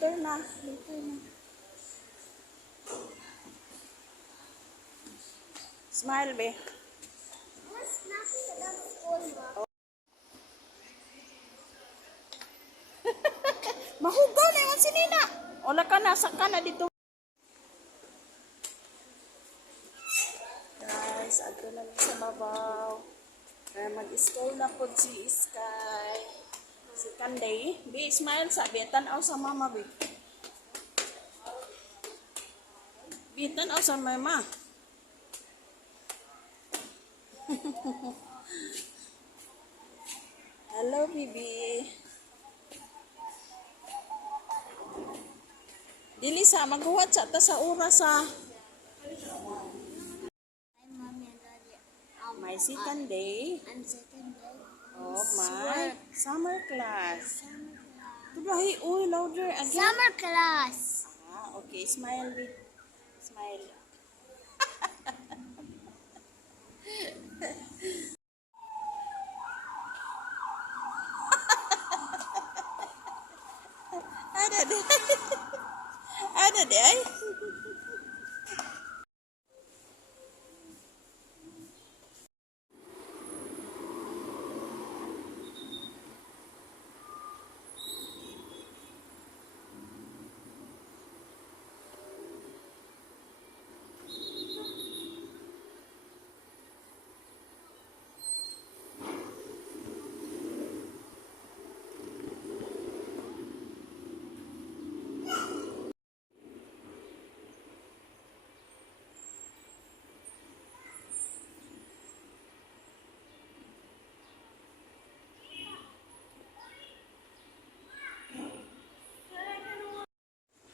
later na. Later na. Smile, be. Mahugaw na yung sinina. Wala ka na, saka na dito. Guys, agro na sa babaw. Kaya mag-school na po si Sky. Si Kanday. Be, smile sa. Be, tanaw sa mama, be. Be, tanaw sa mama. Hello, baby. Dili sa maghuwat sa ta sa oras sa my second day of my summer class. Tubahi, uy, louder again. Summer class. Ah, okay, smile, baby. Smile. Ada deh. Ada deh.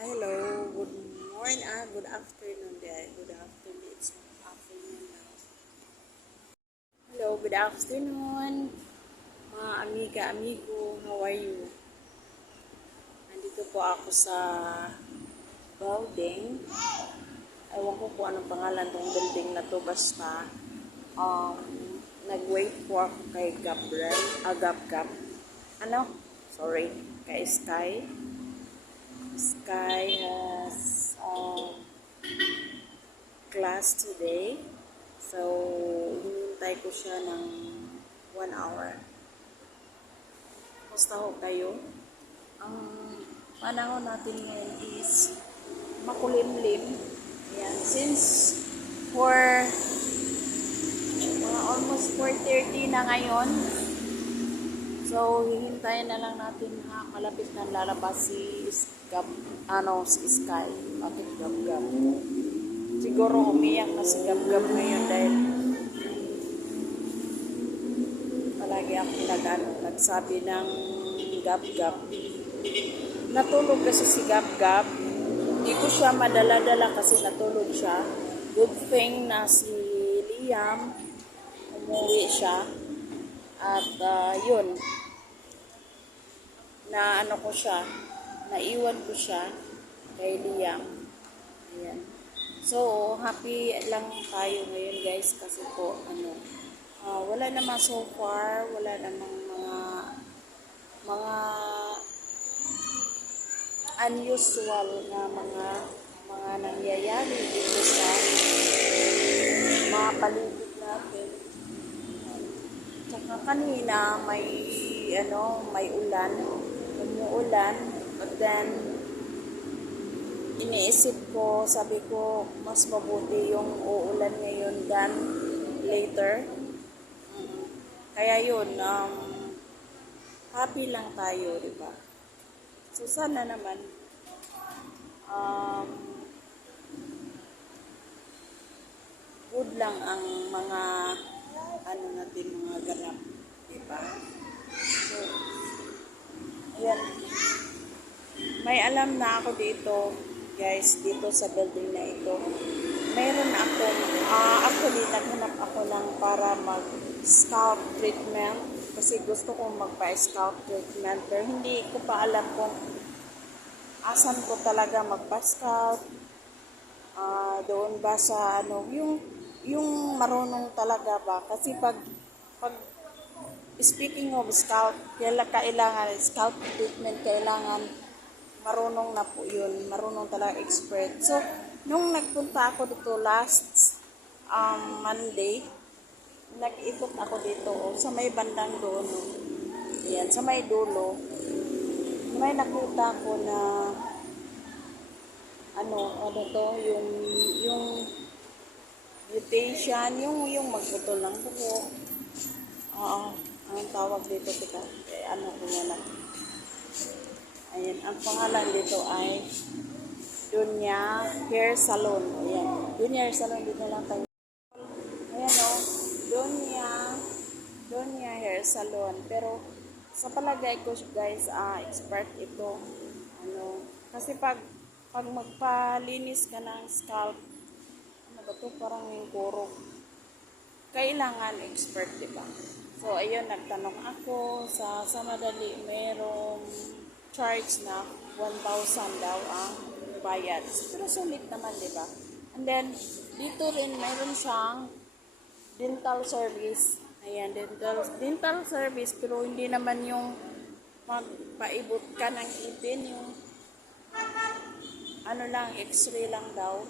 Hello, good morning, good afternoon there. Good afternoon, it's afternoon now. Hello, good afternoon. Mga amiga, amigo, how are you? Nandito po ako sa building. Ewan ko kung anong pangalan ng building na to, basta nag-wait po ako kay Gabriel, Gab. Ano? Sorry, kay Sky. Sky has class today. So, hinihintay ko siya ng 1 hour. Basta ho kayo. Ang panahon natin ngayon is makulimlim. Ayan. Since for mga almost 4:30 na ngayon. So, hihintayin na lang natin ha. Malapit na lalabas si Sky. Bakit Gab. Siguro umiyak na si Gab ngayon dahil palagi ako nagsabi ng Gab. Natulog kasi si Gab. Hindi ko siya madala-dala kasi natulog siya. Good thing na si Liam umuwi siya. At yun, na ano ko siya, naiwan ko siya kay Liam. Ayan. So, happy lang tayo ngayon guys kasi po, wala namang so far, wala namang mga unusual na mga nangyayari dito sa mga paligid natin. Tsaka kanina may umuulan, but then iniisip ko, sabi ko mas mabuti yung uulan ngayon than later. Kaya yun, happy lang tayo, di ba? So sana naman good lang ang mga natin, mga ganap, di ba? So, ayan. May alam na ako dito, guys, dito sa building na ito. Mayroon actually, naghanap ako ng para mag-scalp treatment. Kasi gusto kong magpa-scalp treatment. Pero hindi ko pa alam kung asan ko talaga magpa-scalp. Doon ba sa, yung marunong talaga ba? Kasi pag speaking of scalp, kailangan scalp treatment, kailangan marunong na po yun. Marunong talaga expert. So, nung nagpunta ako dito last Monday, nag-ikot ako dito sa may bandang doon. Ayan, sa may dulo. May nakita ko na ano to, yung beautician, yung magputol ng buhok. Oo, ang tawag dito, tika. Ano ko muna. Ayan, ang pangalan dito ay Dunya Hair Salon. Ayan, Dunya Hair Salon, dito lang tayo. Ayan o, Dunya Hair Salon. Pero, sa palagay ko guys, expert ito. Kasi pag magpalinis ka ng scalp, ano ba to, parang yung kurog. Kailangan expert, diba? So, ayun, nagtanong ako sa madali, merong charge na 1,000 daw ang bayad. Pero sulit naman, diba? And then, dito rin, meron siyang dental service. Ayan, dental service, pero hindi naman yung magpaibot ka ng ipin, yung ano lang, x-ray lang daw.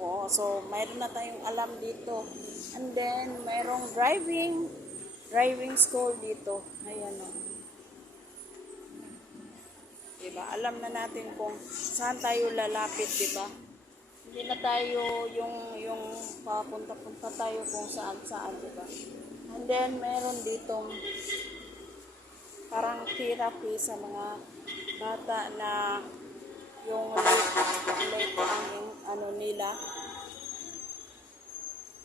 Oo, so mayroon na tayong alam dito. And then, mayroong driving school dito. Ayan o. Diba? Alam na natin kung saan tayo lalapit, diba? Hindi na tayo yung papunta-punta tayo kung saan-saan, diba? And then, meron ditong parang therapy sa mga bata na yung late ang ano nila,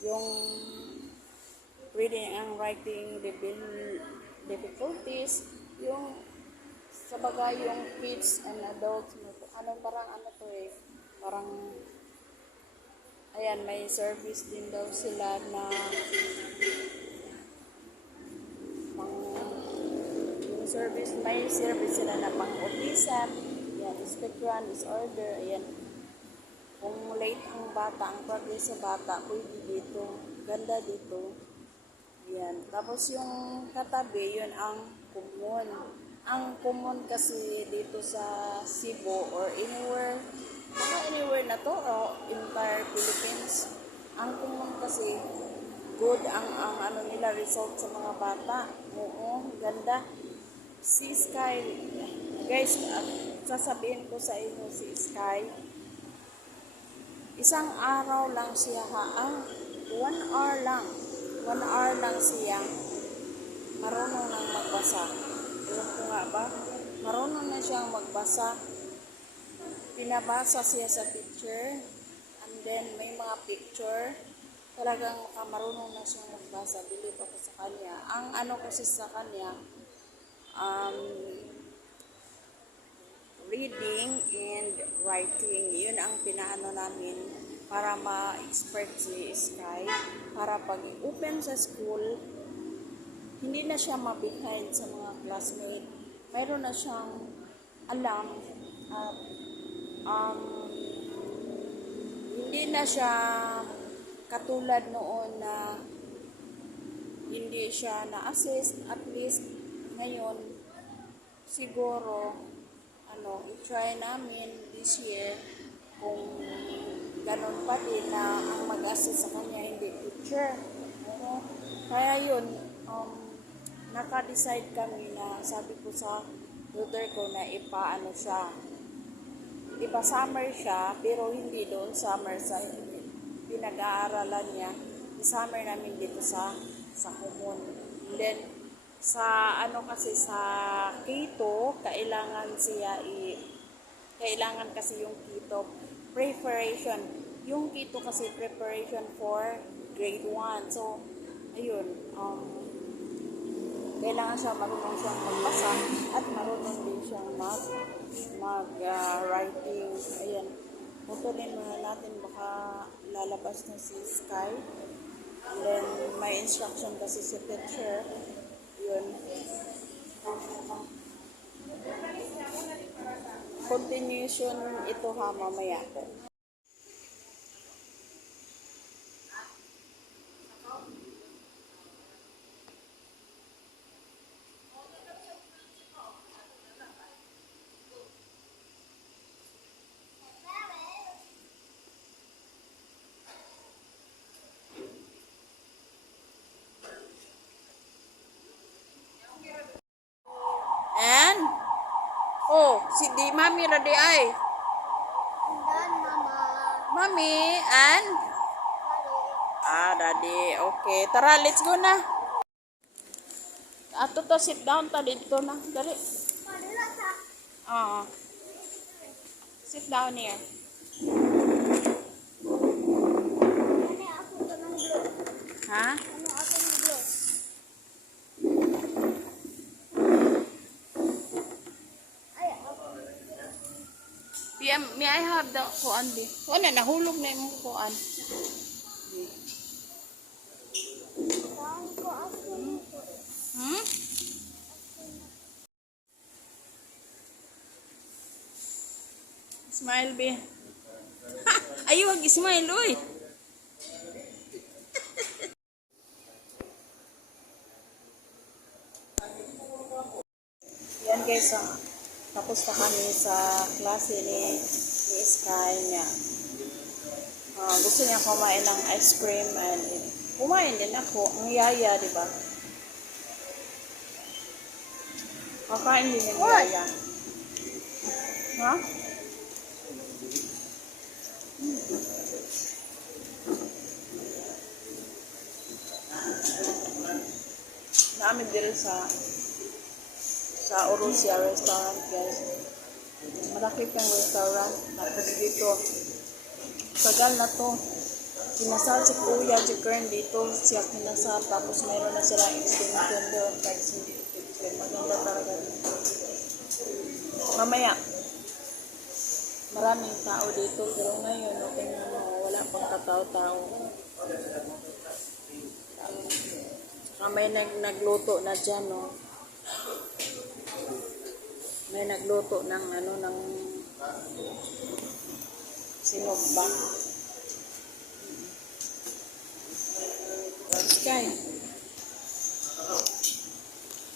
yung reading and writing difficulties, yung sa bagay yung kids and adults, parang to parang ayan, may service din daw sila na may service sila na pang autism, ayan, spectrum disorder, ayan. Kung late ang bata, ang progress sa bata, pwede dito. Ganda dito. Ayan. Tapos yung katabi, yun ang common. Ang common kasi dito sa Cebu or anywhere, baka anywhere na to, o entire Philippines. Ang common kasi, good ang ano nila, result sa mga bata. Oo, ganda. Si Sky, guys, sasabihin ko sa inyo si Sky, isang araw lang siya 1 hour lang. 1 hour lang siya marunong nang magbasa. Ewan ko nga ba? Marunong na siyang magbasa. Pinabasa siya sa teacher. And then, may mga picture. Talagang marunong na siyang magbasa. Believe ako sa kanya. Ang ano kasi sa kanya, reading and writing, yun ang pinaano namin para ma-expert si Sky, para pag open sa school, hindi na siya ma-behind sa mga classmate. Mayroon na siyang alam at hindi na siya katulad noon na hindi siya na-assist. At least ngayon siguro i-try namin this year kung ganun pa din na ang mag-assist sa kanya hindi teacher. Kaya yun, naka-decide kami na sabi ko sa daughter ko na ipa-summer siya, pero hindi doon summer sa pinag-aaralan niya. I-summer namin dito sa Kumon. And then, sa kasi sa keto, kailangan kasi yung keto preparation. Yung keto kasi preparation for grade 1. So, ayun, kailangan siya marunong siyang magbasa at marunong din siyang mag-writing. Ayan, putulin muna natin, baka lalabas na si Sky. And then, may instruction kasi si teacher. Yun. Continuation ito mamaya po. Oh, si di mami ra di ay. And then Mama. Mami and daddy. Okay, tara, let's go na. Ato to sit down ta dito na. Dali. Padula sa. Oo. Sit down here. Ano ako to ng blue? Ha? Ano ako ng blue? Ay, ako. May I have the kuan di? Ano, nahulog na yung kuan. Saan ko ako nito? Hmm? Smile, be. Ayaw, wag smile, uy. Yan guys, tapos na kami sa klase ni Sky niya. Gusto niya kumain ng ice cream and kumain din ako. Ang yaya, di ba? Kakain din yung yaya. Ha? Namin din sa Orosia restaurant, guys. Malaki kang restaurant. Tapos dito, tagal na to. Kinasal si Kuya, si Kern dito. Siya kinasal. Tapos mayroon na silang extension doon. Kasi maganda talaga dito. Mamaya, maraming tao dito. Pero ngayon, okay na wala pang katao-tao. May nagluto na dyan, no? May nagluto ng ng sinugba. Sky.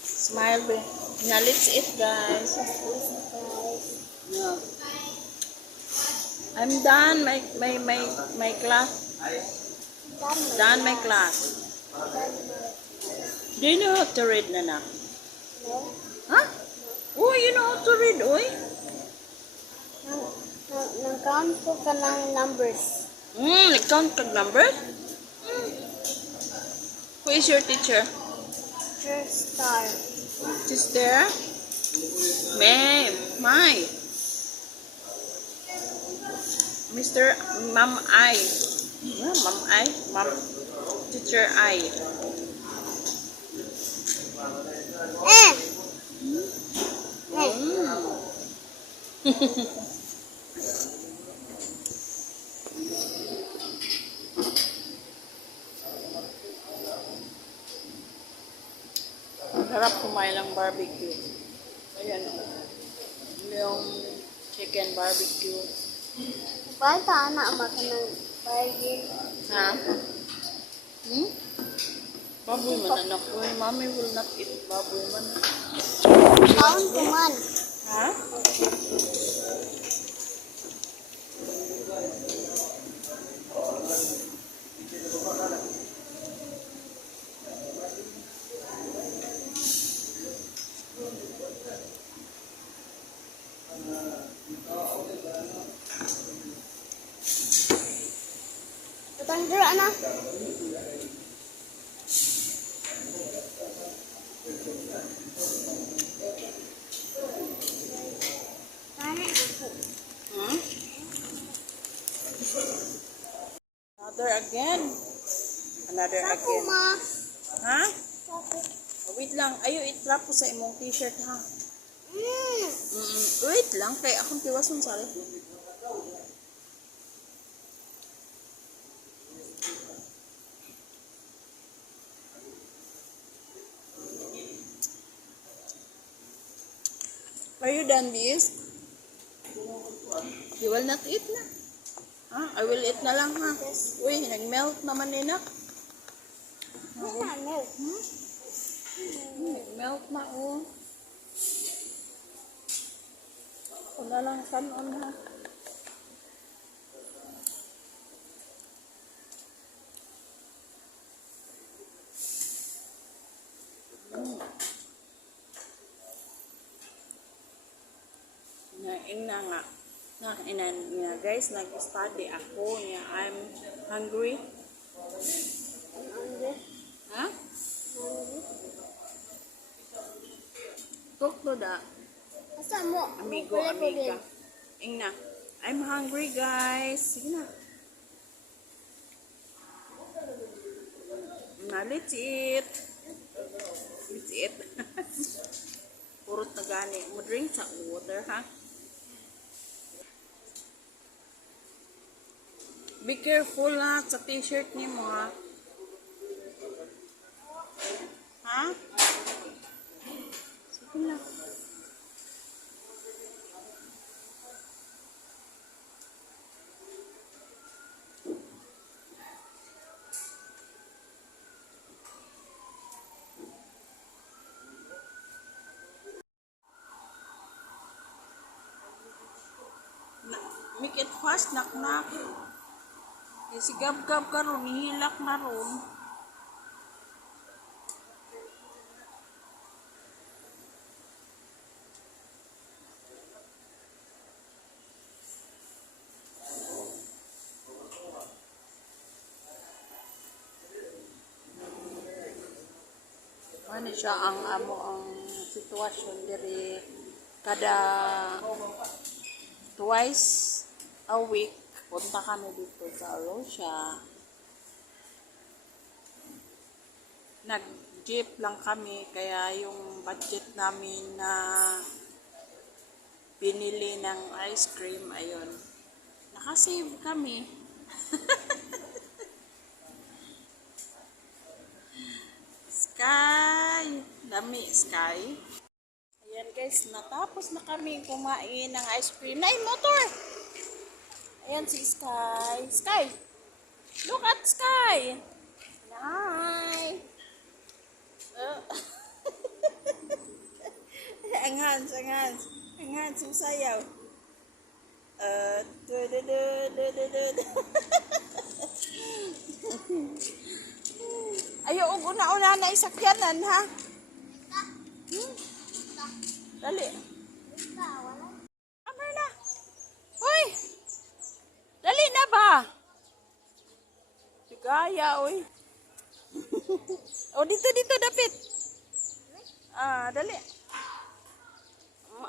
Smile, be. Now, let's eat, guys. Yeah. I'm done my class. Done my class. Do you know how to read, Nana? No? Huh? Oh, you know how to read, oy? Nag-count ko ka ng numbers. Nag-count kag numbers? Who is your teacher? First star. Sister? My. Mr. Ma'am I. Ma'am I? Ma'am. Teacher I. Harap kumain ng barbecue. Ayan o. Yung chicken barbecue. Bata na maka ng bargain. Ha? Baboy man anak ko. Mommy will not eat baboy man. Count ko man. Ha? Tatandra na. Another again. Another Sapo again. ma. Ha? Sapo. Wait lang. Ayaw itrap ko sa imong t-shirt, ha? Mm. Wait lang. Kaya akong tiwason sari. Are you done this? You will not eat na. Ha? I will eat na lang, ha? Uy, nag-melt naman ninak. Wala milk. Nag-melt na, oh. Wala lang kanon, ha? Ina nga. Ina, guys, nag-study ako niya. I'm hungry. Hungry. Ha? Hungry. Cook to da. Asa mo? Amigo, Kulay ko amiga. din. Ina, I'm hungry, guys. Sige na. Na, let's eat. Let's eat. Purot na gani. Mo drink sa water, ha? Be careful ha sa t-shirt ni mo, ha? Ha? Sige na. Make it fast, nak-nak. Kasi gab-gab ka ron, hihilak na ron. Ano siya ang sitwasyon diri kada twice a week punta kami dito sa Arosha. Nag-jeep lang kami kaya yung budget namin na binili ng ice cream ayun. Nakasave kami. Sky! Dami, Sky. Ayan guys, natapos na kami kumain ng ice cream. Nay, motor! Ayan si Sky. Sky! Look at Sky! Hi! Ang Hans, ang Hans. Ang Hans, susayaw. Du, du, du, du, du, du. Ayaw, una-una na isakyanan, ha? Dali. Amar na. Hoy! Dali na ba? Sigaya, oy. O, dito, dapit. Dali.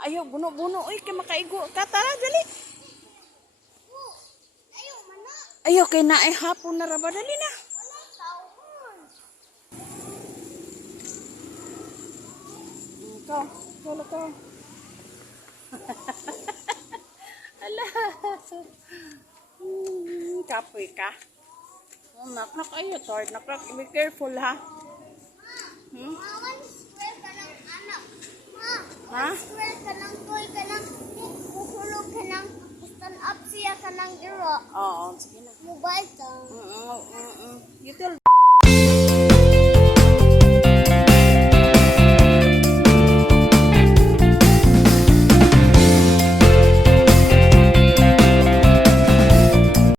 Ayaw, buno-buno. Uy, kay makaigo ka. Tara, dali. Ayaw, kay naay hapon na raba. Dali na. Ikaw. Ala. Kapoy ka. Nak ayo, Tord. Nak, be careful, ha? Ha? Square ka ng toy ka ng kukulog ka ng stand up siya ka ng diro. Oo, sige na. Mobile ka.